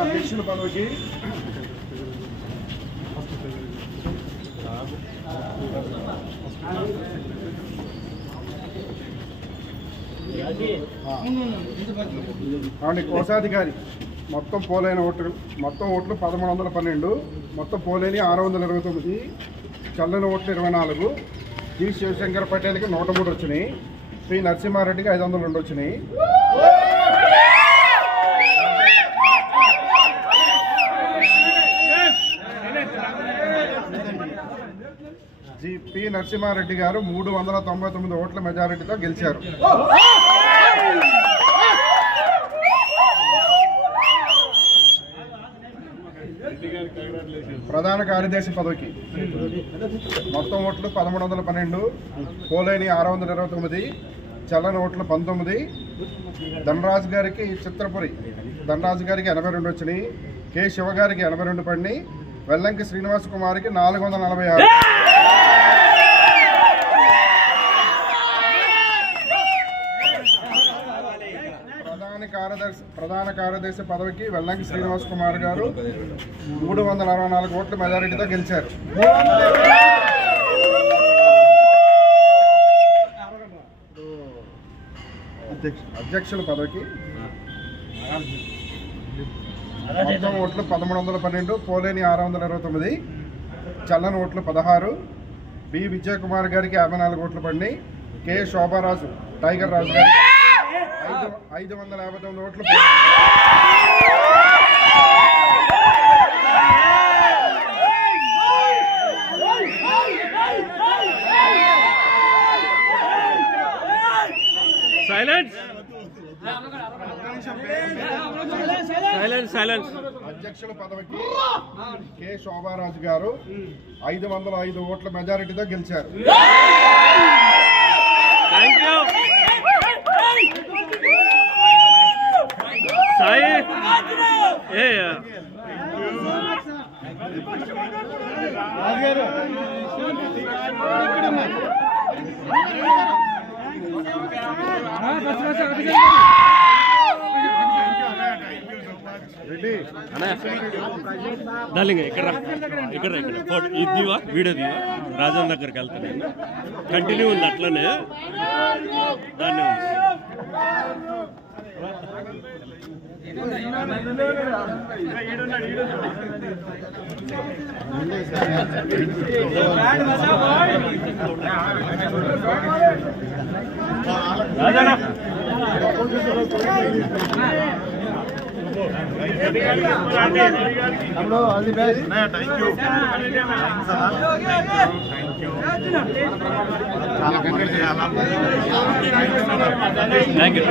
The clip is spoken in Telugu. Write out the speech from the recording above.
అధ్యక్షుల పదవికి కోశాధికారి మొత్తం పోలైన ఓట్లు 1312, మొత్తం పోలేని 629, చల్లని ఓట్లు 24, జి శివశంకర్ పటేల్కి 103 వచ్చినాయి, పి నరసింహారెడ్డికి 502 వచ్చినాయి. పి నరసింహారెడ్డి గారు 399 ఓట్ల మెజారిటీతో గెలిచారు. ప్రధాన కార్యదర్శి పదవికి మొత్తం ఓట్లు 1312, పోలేని 629, చల్లని ఓట్లు 19, ధనరాజు గారికి చిత్రపురి ధనరాజు గారికి 82 వచ్చినాయి, కె శివ గారికి 82 పడినాయి, వెల్లంకి శ్రీనివాస్ కుమార్కి 446. ప్రధాన కార్యదర్శి పదవికి వెల్లంకి శ్రీనివాస్ కుమార్ గారు 364 ఓట్ల మెజారిటీతో గెలిచారు. అధ్యక్షుల పదవికి మొత్తం ఓట్లు 1312, పోలేని 629, చల్లని ఓట్లు 16, బి విజయకుమార్ గారికి 54 ఓట్లు పడినాయి, కె శోభారాజు టైగర్ రాజు గారికి 559 ఓట్లు. అధ్యక్షుల పదవికి కె శోభారాజు గారు 505 ఓట్ల మెజారిటీతో గెలిచారు. డార్లింగ్ ఇక్కడ ఇది వీడియో దివా రాజన్ దగ్గరికి వెళ్తాను. కంటిన్యూ ఉంది అట్లనే దాన్ని all the best. Thank you.